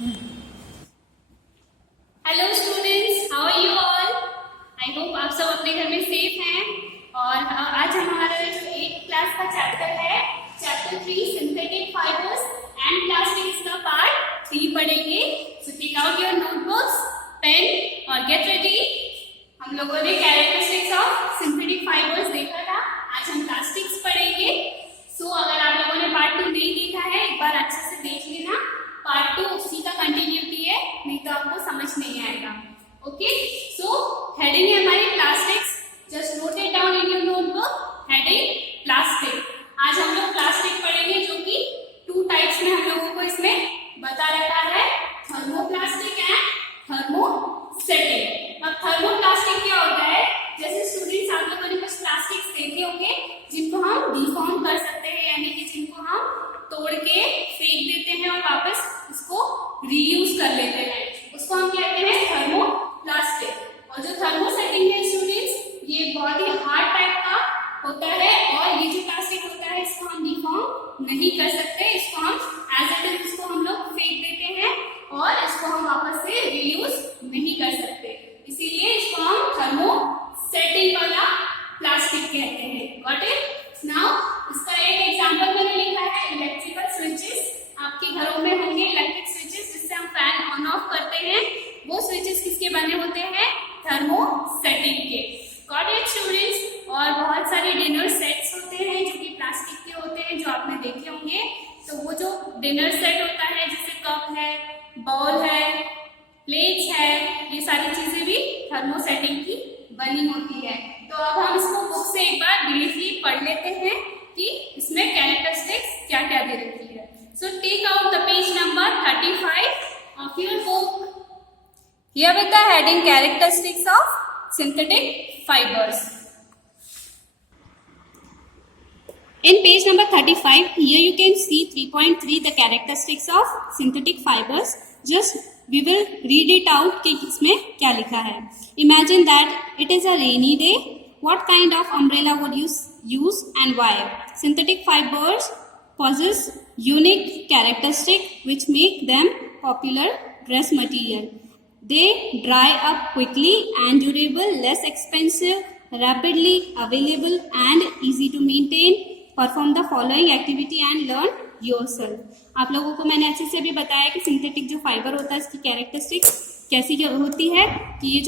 Hello students, how are you all? I hope आप सब अपने घर में सेफ हैं। और आज हमारा जो 8th क्लास का चैप्टर है, chapter 3 synthetic fibres and plastics का पार्ट 3 पढ़ेंगे। So take out your notebooks, pen और गेट रेडी। हम लोगों ने कैरेक्टरिस्टिक्स ऑफ सिंथेटिक फाइबर्स देखा था, आज हम प्लास्टिक्स पढ़ेंगे। सो अगर आप लोगों ने पार्ट 2 नहीं देखा है, एक बार अच्छे से देख लेना। पार्ट 2 उसी का कंटिन्यूटी है, नहीं तो आपको समझ नहीं आएगा। ओके, सो हेडिंग है हमारी plastics. Just note it down in your notebook. Heading plastic. आज हम लोग प्लास्टिक पढ़ेंगे, जो कि 2 टाइप्स में हम लोगों को इसमें बता रखा है, थर्मोप्लास्टिक एंड थर्मोसेटिक। अब थर्मोप्लास्टिक क्या होता है? जैसे स्टूडेंट्स आप लोगों ने कुछ प्लास्टिक्स देखे होंगे जिनको हम डिफॉर्म कर सकते हैं, यानी कि जिनको हम तोड़ के फेंक देते हैं और वापस उसको रीयूज कर लेते हैं, उसको हम कहते हैं थर्मोप्लास्टिक। और जो थर्मोसेटिंग है स्टूडेंट्स, ये बहुत ही हार्ड टाइप का होता है, और ये जो प्लास्टिक होता है इसको हम डिफॉर्म नहीं कर सकते, इसको हम एज इट इज इसको हम लोग फेंक देते हैं और इसको हम वापस से रीयूज नहीं कर सकते, इसीलिए इसको हम थर्मोसेटिंग वाला प्लास्टिक कहते हैं। Got it? नाउ इसका एक एग्जांपल मैंने लिखा है, इलेक्ट्रिकल स्विचेस। आपके घरों में होंगे इलेक्ट्रिक स्विचेस, जिससे हम फैन ऑन ऑफ करते हैं। वो स्विचेस किसके बने होते हैं? थर्मोसेटिंग के। Got it students? और बहुत सारे डिनर सेट्स होते हैं जो कि प्लास्टिक के होते हैं, जो आपने देखे होंगे। तो वो जो डिनर सेट होता है, जैसे कप है, बाउल है, प्लेट्स है, ये सारी चीजें भी थर्मोसेटिंग की बनी होती है। तो अब हम इसको बुक से एक बार ब्रीफली पढ़ लेते हैं कि इसमें कैरेक्टरिस्टिक्स क्या क्या दे रखी है। So take out the page number 35 of your book. Here with the heading characteristics of synthetic fibers. In page number 35, here you can see 3.3 the characteristics of synthetic fibers. Just we will read it out कि इसमें क्या लिखा है. Imagine that it is a rainy day. What kind of umbrella would you use and why? Synthetic fibers possess unique characteristics which make them popular dress material. They dry up quickly and durable, less expensive, rapidly available and easy to maintain. Perform the following activity and learn yourself. आप लोगों को मैंने अच्छे से अभी बताया कि synthetic जो फाइबर होता है इसकी कैरेक्टरिस्टिक्स कैसी होती है कि ये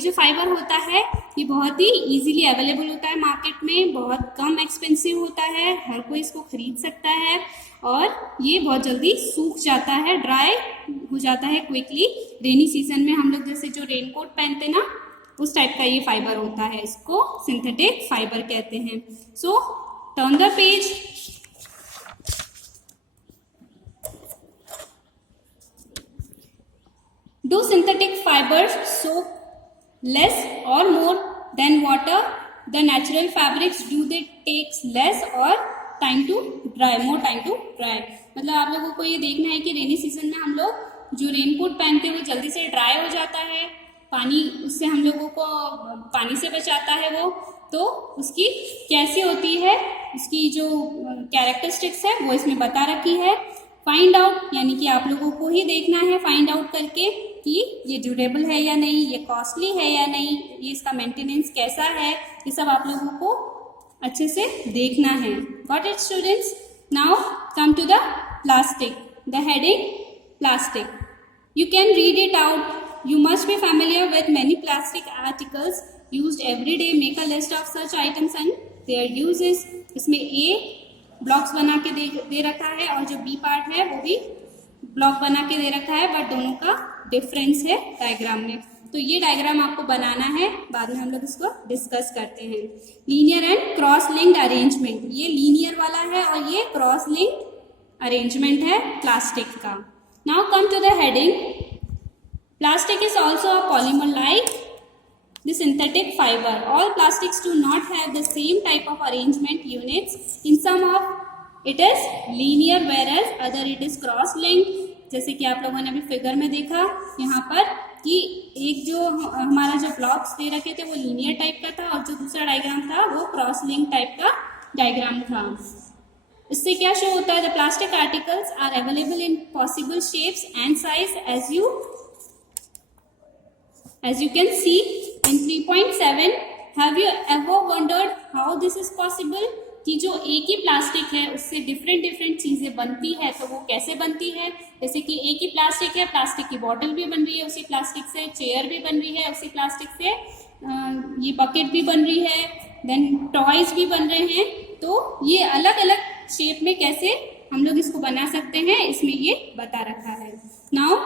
जो फाइबर होता है ये बहुत ही इजीली अवेलेबल होता है मार्केट में, बहुत कम एक्सपेंसिव होता है, हर कोई इसको खरीद सकता है और ये बहुत जल्दी सूख जाता है, ड्राई हो जाता है क्विकली। रेनी सीजन में हम लोग जैसे जो रेनकोट पहनते ना, उस टाइप का ये फाइबर होता है, इसको सिंथेटिक फाइबर कहते हैं। सो turn the page. Do synthetic fibers soak less or more than water? The natural fabrics, do they take less or time to dry, more time to dry? मतलब आप लोगों को ये देखना है कि रेनी सीजन में हम लोग जो रेनकोट पहनते हैं वो जल्दी से ड्राई हो जाता है, पानी उससे हम लोगों को पानी से बचाता है वो, तो उसकी कैसी होती है, उसकी जो कैरेक्टरिस्टिक्स है वो इसमें बता रखी है। फाइंड आउट, यानी कि आप लोगों को ही देखना है फाइंड आउट करके कि ये ड्यूरेबल है या नहीं, ये कॉस्टली है या नहीं, ये इसका मेंटेनेंस कैसा है, ये सब आप लोगों को अच्छे से देखना है। Got it students? Now come to the plastic. The heading plastic, you can read it out. You must be familiar with many plastic articles used every day. Make a list of such items and their uses. इसमें ए blocks बना के दे रखा है और जो B part है वो भी ब्लॉक बना के दे रखा है, बट दोनों का डिफरेंस है डायग्राम में। तो ये डायग्राम आपको बनाना है, बाद में हम लोग इसको डिस्कस करते हैं। Linear and cross linked arrangement, ये लीनियर वाला है और ये क्रॉस लिंक्ड अरेंजमेंट है प्लास्टिक का। Now come to the heading. Plastic is also a polymer like the synthetic fiber. All plastics do not have the same type of arrangement units. In some of it is linear whereas other it is cross linked. जैसे कि आप लोगों ने अभी figure में देखा यहाँ पर कि एक जो हमारा जो ब्लॉक्स दे रखे थे वो लीनियर टाइप का था और जो दूसरा डायग्राम था वो क्रॉस लिंक टाइप का डायग्राम था। इससे क्या शो होता है? The plastic articles are available in possible shapes and size as you can see in 3.7. Have you ever wondered how this is possible? कि जो एक ही प्लास्टिक है उससे डिफरेंट चीजें बनती है, तो वो कैसे बनती है? जैसे कि एक ही प्लास्टिक है, प्लास्टिक की बॉटल भी बन रही है उसी प्लास्टिक से, चेयर भी बन रही है उसी प्लास्टिक से, ये बकेट भी बन रही है, देन टॉयज भी बन रहे हैं। तो ये अलग अलग शेप में कैसे हम लोग इसको बना सकते हैं, इसमें ये बता रखा है। नाउ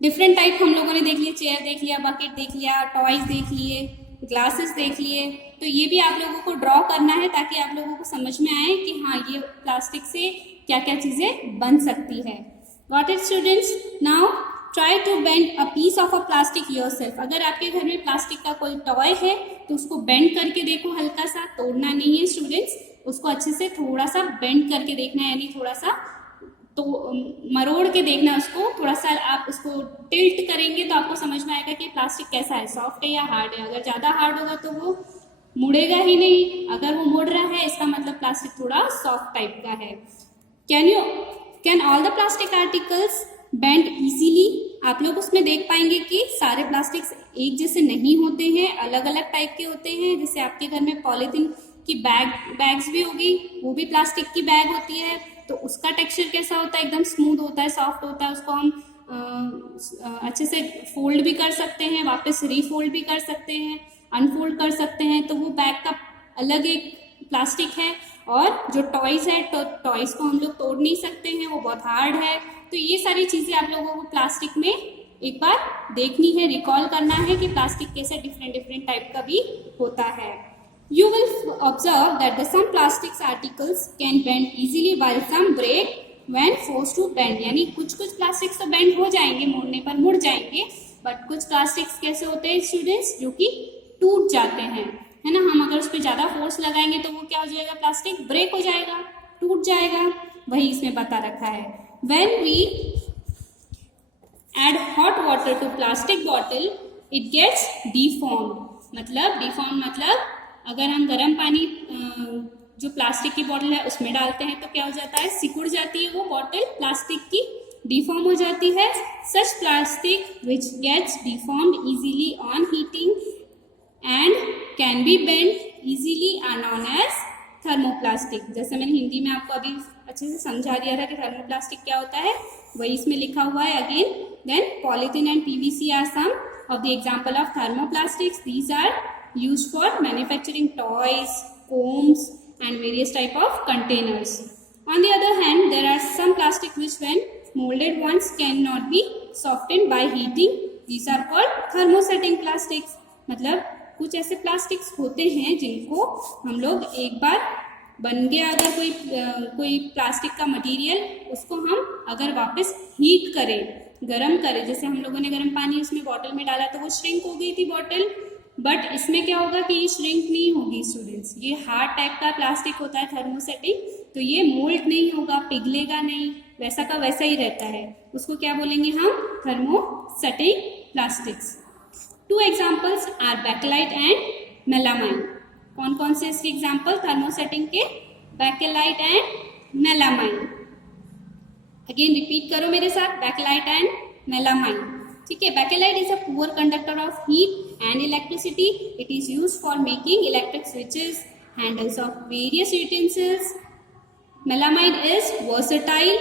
डिफरेंट टाइप हम लोगों ने देख लिए, चेयर देख लिया, बकेट देख लिया, टॉयज देख लिए, ग्लासेस देख लिए। तो ये भी आप लोगों को ड्रॉ करना है ताकि आप लोगों को समझ में आए कि हाँ ये प्लास्टिक से क्या क्या चीजें बन सकती है। Got it students? Now try to bend a piece of a plastic yourself. अगर आपके घर में प्लास्टिक का कोई टॉय है तो उसको बेंड करके देखो, हल्का सा, तोड़ना नहीं है स्टूडेंट्स, उसको अच्छे से थोड़ा सा बेंड करके देखना है, यानी थोड़ा सा तो मरोड़ के देखना उसको, थोड़ा सा आप उसको टिल्ट करेंगे तो आपको समझ में आएगा कि प्लास्टिक कैसा है, सॉफ्ट है या हार्ड है। अगर ज़्यादा हार्ड होगा तो वो मुड़ेगा ही नहीं, अगर वो मुड़ रहा है इसका मतलब प्लास्टिक थोड़ा सॉफ्ट टाइप का है। Can all the plastic articles bend easily? आप लोग उसमें देख पाएंगे कि सारे प्लास्टिक्स एक जैसे नहीं होते हैं, अलग अलग टाइप के होते हैं। जैसे आपके घर में पॉलीथीन की बैग्स भी होगी, वो भी प्लास्टिक की बैग होती है, तो उसका टेक्सचर कैसा होता है? एकदम स्मूथ होता है, सॉफ्ट होता है, उसको हम अच्छे से फोल्ड भी कर सकते हैं, वापस रीफोल्ड भी कर सकते हैं, अनफोल्ड कर सकते हैं। तो वो बैग का अलग एक प्लास्टिक है। और जो टॉयज है, तो टॉयज को हम लोग तोड़ नहीं सकते हैं, वो बहुत हार्ड है। तो ये सारी चीजें आप लोगों को प्लास्टिक में एक बार देखनी है, रिकॉल करना है कि प्लास्टिक कैसे डिफरेंट टाइप का भी होता है। You will observe that some plastics articles can bend easily while some break when forced to bend. यानी कुछ प्लास्टिक्स तो बेंड हो जाएंगे, मोड़ने पर मुड़ जाएंगे, बट कुछ प्लास्टिक्स कैसे होते हैं स्टूडेंट्स, जो कि टूट जाते हैं, है ना। हम अगर उस पर ज्यादा फोर्स लगाएंगे तो वो क्या हो जाएगा? प्लास्टिक ब्रेक हो जाएगा, टूट जाएगा। वही इसमें बता रखा है। When we add hot water to plastic bottle, it gets deformed. मतलब deformed मतलब अगर हम गर्म पानी जो प्लास्टिक की बोतल है उसमें डालते हैं तो क्या हो जाता है? सिकुड़ जाती है वो बोतल प्लास्टिक की, डिफॉर्म हो जाती है। Such plastic which gets deformed easily on heating and can be bend easily are known as thermoplastic. जैसे मैंने हिंदी में आपको अभी अच्छे से समझा दिया था कि थर्मोप्लास्टिक क्या होता है, वही इसमें लिखा हुआ है again. Then polythene and PVC are some of the example of thermoplastics. These are used for manufacturing toys, combs and various type of containers. On the other hand, there are some plastic which when molded once cannot be softened by heating. These are called thermosetting plastics. मतलब कुछ ऐसे plastics होते हैं जिनको हम लोग एक बार बन गया अगर कोई प्लास्टिक का मटेरियल, उसको हम अगर वापस हीट करें, गर्म करें, जैसे हम लोगों ने गर्म पानी उसमें बॉटल में डाला तो वो श्रिंक हो गई थी बॉटल, बट इसमें क्या होगा कि ये श्रिंक नहीं होगी स्टूडेंट्स। ये हार्ड टाइप का प्लास्टिक होता है थर्मोसेटिंग, तो ये मोल्ड नहीं होगा, पिघलेगा नहीं, वैसा का वैसा ही रहता है। उसको क्या बोलेंगे हम? Thermosetting plastics. Two examples are Bakelite and melamine. कौन कौन से इसके एग्जाम्पल थर्मोसेटिंग के? Bakelite and melamine. Again repeat करो मेरे साथ, बैकेलाइट एंड मेलामाइन। ठीक है। Bakelite is a poor conductor of heat and electricity. It is used for making electric switches, handles of various utensils. Melamine is versatile.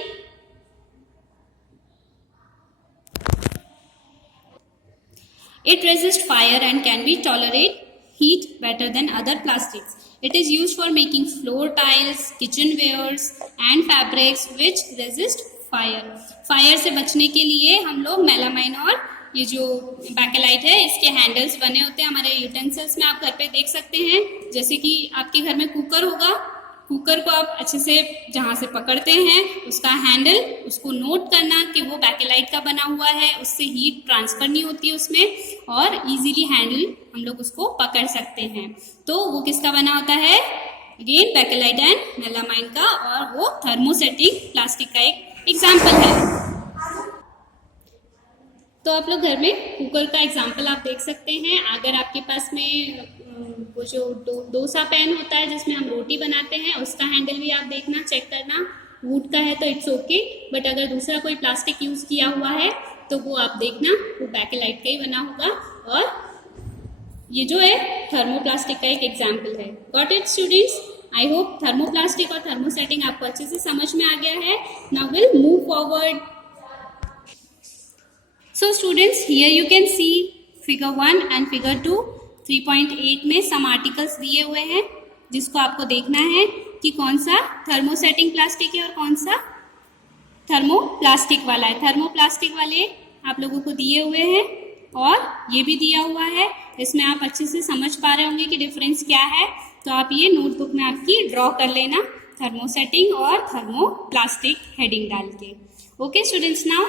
It resists fire and can be tolerate heat better than other plastics. It is used for making floor tiles, kitchenwares and fabrics which resist fire. Fire से बचने के लिए हम लोग melamine और ये जो Bakelite है इसके हैंडल्स बने होते हैं हमारे यूटेंसिल्स में, आप घर पे देख सकते हैं। जैसे कि आपके घर में कुकर होगा, कुकर को आप अच्छे से जहाँ से पकड़ते हैं उसका हैंडल, उसको नोट करना कि वो बैकेलाइट का बना हुआ है, उससे हीट ट्रांसफर नहीं होती है उसमें, और इजीली हैंडल हम लोग उसको पकड़ सकते हैं। तो वो किसका बना होता है? अगेन बैकेलाइट एंड मेलामाइन का, और वो थर्मोसेटिंग प्लास्टिक का एक एग्जाम्पल है। तो आप लोग घर में कुकर का एग्जाम्पल आप देख सकते हैं। अगर आपके पास में वो जो डोसा पैन होता है जिसमें हम रोटी बनाते हैं, उसका हैंडल भी आप देखना, चेक करना, वुड का है तो इट्स ओके, बट अगर दूसरा कोई प्लास्टिक यूज किया हुआ है तो वो आप देखना, वो बैकेलाइट का ही बना होगा। और ये जो है थर्मोप्लास्टिक का एक एग्जाम्पल है। Got it students? I hope thermoplastic और थर्मोसेटिंग आपको अच्छे से समझ में आ गया है। Now will move forward. So students, here you can C figure 1 and figure 2। 3.8 में सम आर्टिकल्स दिए हुए हैं जिसको आपको देखना है कि कौन सा थर्मोसेटिंग प्लास्टिक है और कौन सा थर्मोप्लास्टिक वाला है। थर्मोप्लास्टिक वाले आप लोगों को दिए हुए हैं और ये भी दिया हुआ है। इसमें आप अच्छे से समझ पा रहे होंगे कि डिफरेंस क्या है, तो आप ये नोटबुक में आपकी ड्रॉ कर लेना, थर्मोसेटिंग और थर्मोप्लास्टिक हेडिंग डाल के। Okay students, now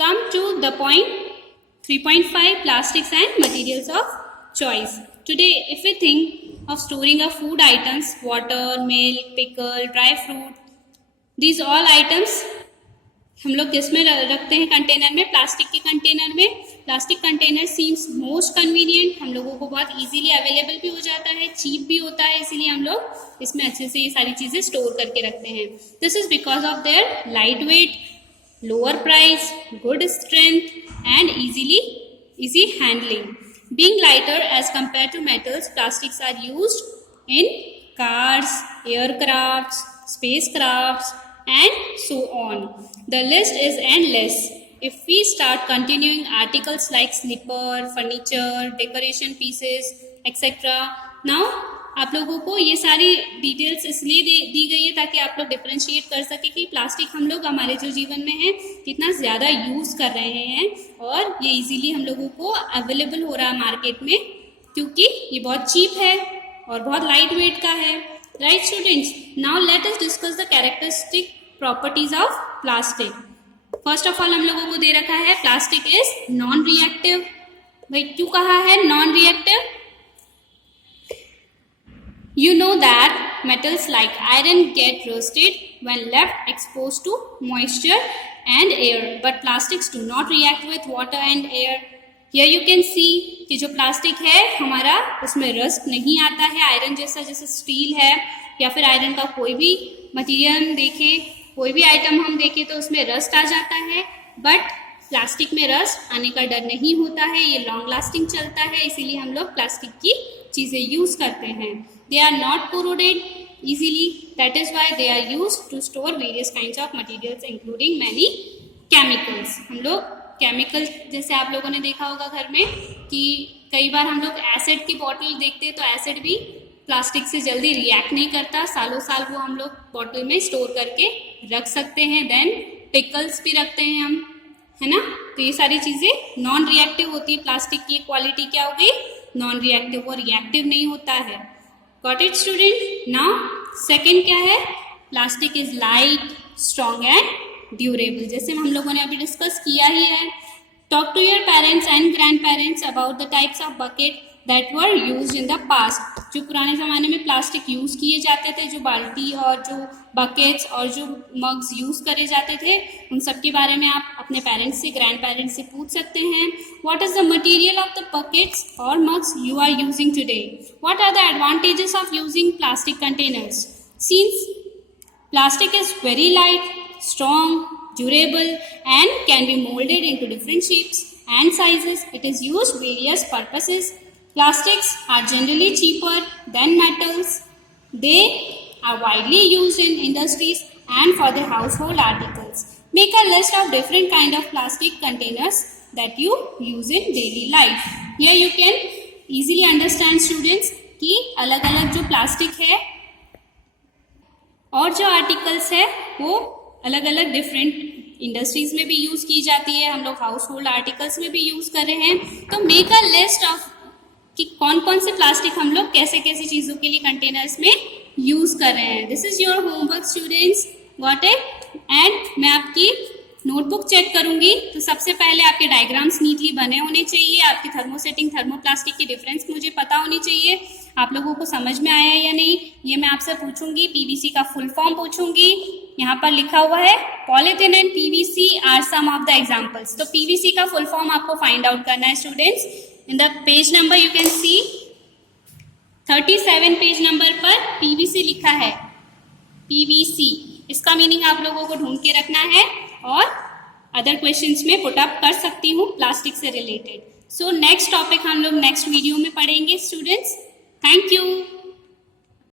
come to the point 3.5 plastics and materials of choice. Today if we think of storing of food items, water, milk, pickle, dry fruit, these all items हम लोग किसमें रखते हैं? Container में, plastic के container में। Plastic container seems most convenient, हम लोगों को बहुत इजीली अवेलेबल भी हो जाता है, चीप भी होता है, इसीलिए हम लोग इसमें अच्छे से ये सारी चीजें स्टोर करके रखते हैं। This is because of their light weight, lower price, good strength and easy handling. Being lighter as compared to metals, plastics are used in cars, aircrafts, spacecrafts and so on. The list is endless. If we start continuing articles like slipper, furniture, decoration pieces, etc. Now आप लोगों को ये सारी details इसलिए दी गई है ताकि आप लोग डिफरेंशिएट कर सके कि प्लास्टिक हम लोग हमारे जो जीवन में है कितना ज़्यादा यूज़ कर रहे हैं और ये इजीली हम लोगों को अवेलेबल हो रहा है मार्केट में, क्योंकि ये बहुत चीप है और बहुत लाइट वेट का है। Right students, now let us discuss the characteristic properties of plastic. First of all हम लोगों को दे रखा है प्लास्टिक इज नॉन रिएक्टिव। भाई क्यों कहा है non reactive? You know that metals like iron get rusted when left exposed to moisture and air, but plastics do not react with water and air. Here you can see कि जो plastic है हमारा उसमें rust नहीं आता है iron जैसा, जैसे स्टील है या फिर आयरन का कोई भी मटेरियल देखे, कोई भी आइटम हम देखें तो उसमें रस्ट आ जाता है, बट प्लास्टिक में रस्ट आने का डर नहीं होता है, ये लॉन्ग लास्टिंग चलता है, इसीलिए हम लोग प्लास्टिक की चीज़ें यूज़ करते हैं। They are not corroded easily, that is why they are used to store various kinds of materials including many chemicals. हम लोग केमिकल, जैसे आप लोगों ने देखा होगा घर में कि कई बार हम लोग एसिड की बॉटल देखते हैं तो एसिड भी प्लास्टिक से जल्दी रिएक्ट नहीं करता, सालों साल वो हम लोग बॉटल में स्टोर करके रख सकते हैं। देन पिकल्स भी रखते हैं हम, है ना, तो ये सारी चीज़ें नॉन रिएक्टिव होती है। प्लास्टिक की क्वालिटी क्या हो गई? नॉन रिएक्टिव, वो रिएक्टिव नहीं होता है। Got it student? Now second क्या है? Plastic is light, strong and durable. जैसे हम लोगों ने अभी डिस्कस किया ही है। Talk to your parents and grandparents about the types of bucket that were used in the past. जो पुराने ज़माने में प्लास्टिक यूज़ किए जाते थे, जो बाल्टी और जो बकेट्स और जो मग्स यूज़ करे जाते थे, उन सब के बारे में आप अपने पेरेंट्स से, ग्रैंड पेरेंट्स से पूछ सकते हैं। What is the material of the buckets or mugs you are using today? What are the advantages of using plastic containers? Since plastic is very light, strong, durable and can be molded into different shapes and sizes, it is used various purposes. Plastics are generally cheaper than metals. They are widely used in industries and for the household articles. Make a list of different kind of plastic containers that you use in daily life. Here you can easily understand students कि अलग अलग जो plastic है और जो articles है वो अलग अलग डिफरेंट इंडस्ट्रीज में भी यूज की जाती है, हम लोग हाउस होल्ड आर्टिकल्स में भी यूज कर रहे हैं। तो मेक अ लिस्ट ऑफ कि कौन कौन से प्लास्टिक हम लोग कैसे कैसी चीज़ों के लिए कंटेनर्स में यूज कर रहे हैं। This is your homework students, got it? And मैं आपकी नोटबुक चेक करूंगी तो सबसे पहले आपके डायग्राम्स नीटली बने होने चाहिए, आपकी थर्मोसेटिंग थर्मोप्लास्टिक की डिफरेंस मुझे पता होनी चाहिए, आप लोगों को समझ में आया या नहीं ये मैं आपसे पूछूंगी। पीवीसी का फुल फॉर्म पूछूंगी, यहाँ पर लिखा हुआ है polythene and PVC are some of the examples. तो पीवीसी का फुल फॉर्म आपको फाइंड आउट करना है students. In the page number you can see 37 page number पर पीवीसी लिखा है, पीवीसी, इसका मीनिंग आप लोगों को ढूंढ के रखना है और अदर क्वेश्चंस में पुट अप कर सकती हूँ प्लास्टिक से रिलेटेड। सो नेक्स्ट टॉपिक हम लोग नेक्स्ट वीडियो में पढ़ेंगे स्टूडेंट्स। Thank you.